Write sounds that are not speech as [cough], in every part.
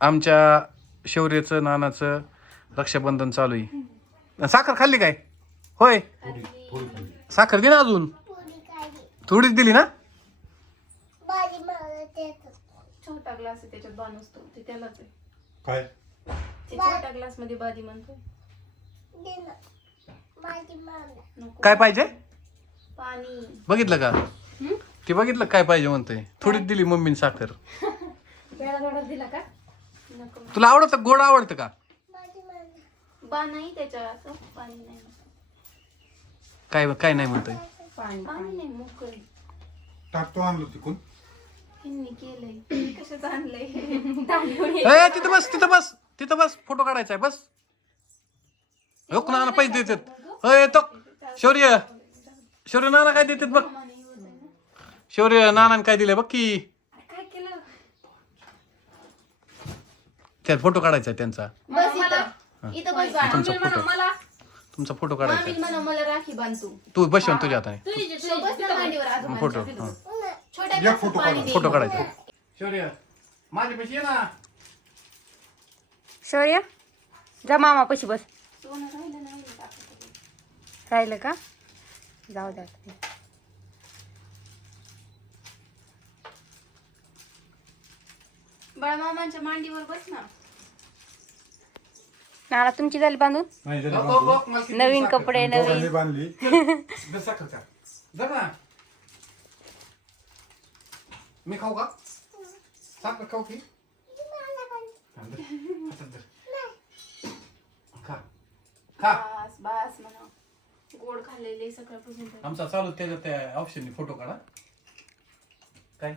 आमच्या शौर्याचं नानाचं रक्षाबंधन चालू आहे. साखर खाल्ली काय? होय. साखर दे ना अजून. थोडीच दिली ना? भाजी मला देत छोटा ग्लास आहे त्याच्यात बाण असतो. ते त्यालाच आहे. काय? ते छोट्या ग्लासमध्ये बादी म्हणतो दे ना भाजी मला नको. काय पाहिजे? पाणी. बघितलं का? ते बघितलं काय पाहिजे म्हणतोय? थोडीच दिली मम्मीने साखर. [laughs] थोडा दिला का? नको तुला आवडतं? गोड आवडतं का? भाजी मला बा नाही त्याच्यात पाणी नाही काय काय नाही म्हणतोय? पाणी पाणी. नाही मोकळ टाकतो आणलं तिकून. ह्यांनी केलंय. कशाच आणलंय? ए तिथं बस तिथं बस तिथं बस फोटो काढायचा आहे बस. लोक नाना पैसे देतात. अय तो शौर्य. शौर्य नाना काय देतात बघ. शौर्य नानाने काय दिलंय बघ की काय केलं त्या फोटो काढायचा आहे त्यांचा. बस इथं. इथं बस. बाळ. तुमचा फोटो. मला. तुमचा फोटो काढायचा मामी आहे म्हणा मला राखी बांधतो तू. तुझ्या हाताने. तुझी जे- शो बस ना मांडीवर आजोबांच्या. फोटो हा. छोट्या एक ग्लासात फोटो पाणी काढा. दे. फोटो काढायचा शौर्य माझ्या पैसे ये ना. शौर्य जा मामा पशी बस. सोनं राहिलं नाही टाकायचं. राहिलं का? जाऊ द्या बाळमामांच्या मांडीवर बस ना. नाला तुमची झाली बांधून? नाही जरा बघ, बांधतो. बघ, मला किती नवीन साखर. कपडे दोघांनी नवीन. बांधली. [laughs] दे साखर का जा ना. मी खाऊ का? साखर खाऊ की? हा, दे. हातात धर. खा. खा. बास बास म्हणा. गोड खाल्लेले सकाळपासून तर. आमचा चालू त्याच्या त्या ऑप्शनने फोटो काढा. काय?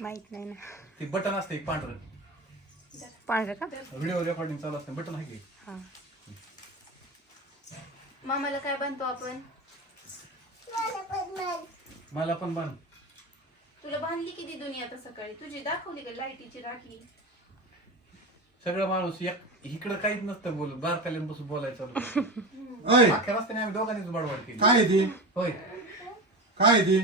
माहीत नाही ना. ते बटन असते एक पांढरं. पांढरं का? व्हिडिओ रेकॉर्डिंग चालू असते. बटन आहे की? हा. मामाला काय बांधतो आपण? मला पण मला मला पण बांध. तुला बांधली किती दुनिया आता सकाळी? तुझी दाखवली का लाईटीची राखी? सगळं माणूस एक इकडं काहीच नसतं बोल बारकाल्यापासून बोलायचं. [laughs] ऐ अख्या रस्त्याने आम्ही दोघांनीच बडबड केली. काय आहे ती? होय. काय आहे ती?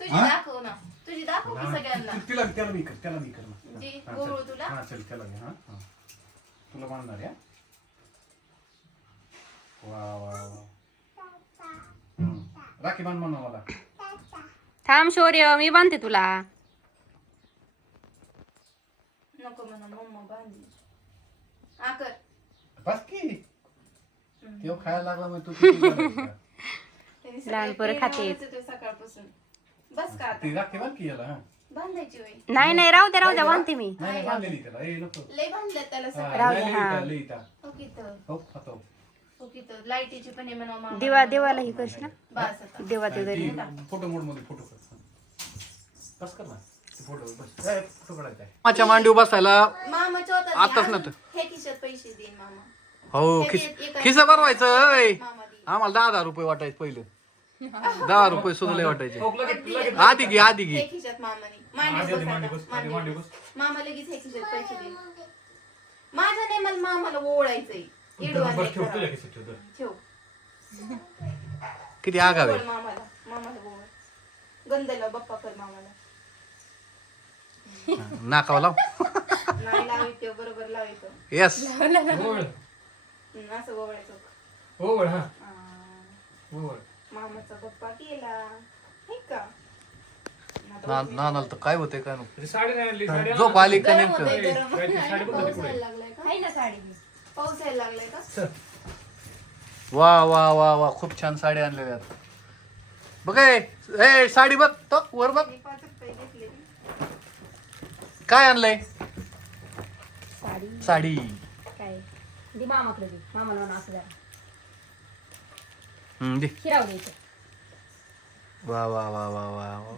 तुझी हा? दाखव ना. तुझी दाखव की सगळ्यांना. ति- तिला त्याला मी कर त्याला मी कर ना. जी, हा, चल. तुला? हा चल त्याला घे हा हा. तुला बांधणार आहे हा? वा वा वा हम्म. राखी बांध म्हणा मला थांब शौर्य मी बांधते तुला नको म्हणा मम्मा बांधली आकर बस की तेव्हा खायला लागला मग तू किती करायचं? त्यांनी लहान सकाळी पोरं पेढे खाते. होते सकाळपासून बस का आता ती राखी बांध की याला हा बांधायची होय. नाही नाही राहू द्या राहू द्या बांधते मी. नाही नाही, बांधलेली त्याला ए नको. लय बांधल्यात त्याला हा, सकाळी राहू दे, हा. इथं, लई इथं. हो किथं हो खातो हो किथं लाईटीची पण आहे म्हणा मामा देवा देवाला ही करशील ना? बस आता. देवा ते घरी ती फोटो मोडमध्ये फोटो कर. बस कर ना ते फोटो बस. ए, फोटो काढायचा आहे. माझ्या मांडीव बसायला मामाच्या होतात आताच. नव्हतं. हे खिशात पैसे देईन मामा. हो खिस खिस भरवायचं. मामा देईन. आम्हाला दहा दहा रुपये वाटायचे पहिले. [laughs] दहा रुपये सुद्धा लय वाटायचे. आधी घे आधी घे. हे खिशात मामाने. मांडी बस आता. मांडी बस. मामा लगेच हे खिशात पैसे माझं नाही मला मामाला ओळायचंय. ठेव किती आगाव? बोल आहे मामाला. मामाला बोल. गंधला बप्पा कर मामाला. नाकावा लाव. नाही लावित बरोबर लावित. येस असं ओवाळायचं हो, आ, मामाचा बप्पा केला हे का? नानाला तर काय होतंय काय नको साडी नाही आणली साडी झोप आली का गरम नेमकं? होतंय, गरम. काय ती साडी बघ पाऊस पुढे. यायला लागलाय का? आहे ना साडी पाऊस यायला लागलाय का? वा वा वा वा खूप छान साड्या आणलेल्या आहेत. बघ ए, ए साडी बघ तो वर बघ. मी पाच रुपये घेतले. काय आणलंय? साडी. साडी. काय? दे मामाकडे दे. मामाला म्हणा असं जरा हम्म, दे. खिराव द्यायचं वा वा वा वा वा वा.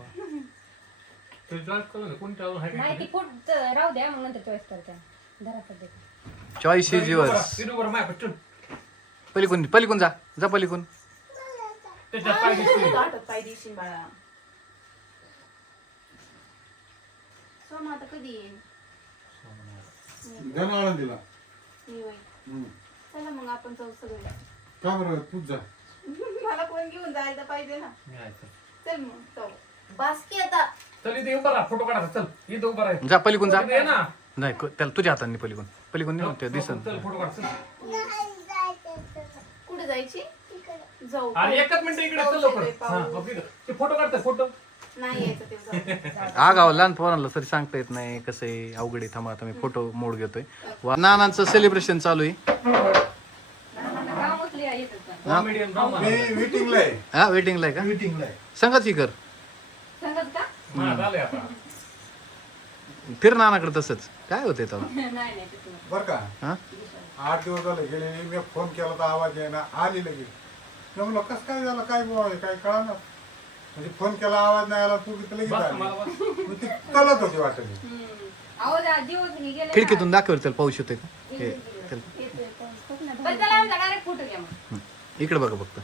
तरी चॉईस करू ना कोणती अजून आहे का? नाही ती फूट राहू द्या मग नंतर चॉईस करता. चॉईस इज युअर्स बरं माय जा. जा पलीकडून त्याच्यात पाय दिसते. आठवत पाय देशील बाळा. सोमा आता कधी येईल? जनावरांना दिला मी होईल. हम्म. चला मग आपण जाऊ सगळे. का बरं तूच जा. मला कोण घेऊन जायला पाहिजे ना? चल. चल मग जाऊ. बास की आता. चल इथे उभा राहा फोटो काढा चल. इथं उभा राहा. जा पलीकडून जा. इथे ये ना. नाही क- त्याला तुझ्या हाताने पलीकडून. पलीकडून नेऊन ते दिसन. चल फोटो काढ चल. कुठे जायची? जाऊ. अरे एकच मिनिट इकडे चल लवकर. हा, पाऊस. बघ इकडं. ते फोटो काढते फोटो. नाही यायचं ते जाऊ. [laughs] आगाव लहान पोरांना तरी सांगता येत नाही कसं आहे अवघड आहे. थांबा आता मी फोटो मोड घेतोय. वा- नानांचं सेलिब्रेशन चालू आहे. कॉमेडियन मी मीटिंगला आहे. हा वेटिंगला आहे का? मीटिंगला आहे. सांगाच की कर सांगत का? हा फिर नानाकडे तसंच. काय होते तेव्हा? [laughs] नाही नाही तसं नाही. बर का? हा? आठ दिवस झाले गेले मी फोन केला तर आवाज येईना. आली लगेच. मी म्हणलं कसं काय झालं? काय बुवा हे काय कळा म्हणजे फोन केला आवाज नाही आला तू किती लगेच बस आली. मला बस. मग ती कळत होती वाटत. हम्म. अहो जा दिवस मी गेले ना. खिडकीतून दाखवेल त्याला पाऊस येतोय का? हे त्याला- येतोय. पाऊस. बघ ना, बरं त्याला आमचा डायरेक्ट फोटो घ्या मग. हं. इकडे बघा फक्त.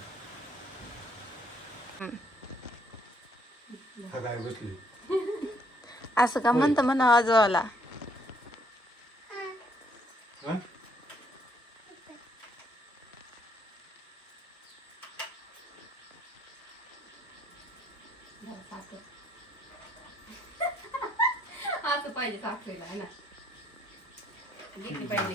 असं का म्हणतं म्हणा हं? साखर. असं पाहिजे साखरेला है ना? घेतली पाहिजे.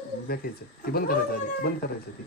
बॅकायचं ती बंद करायचं आधी. बंद करायचं ती.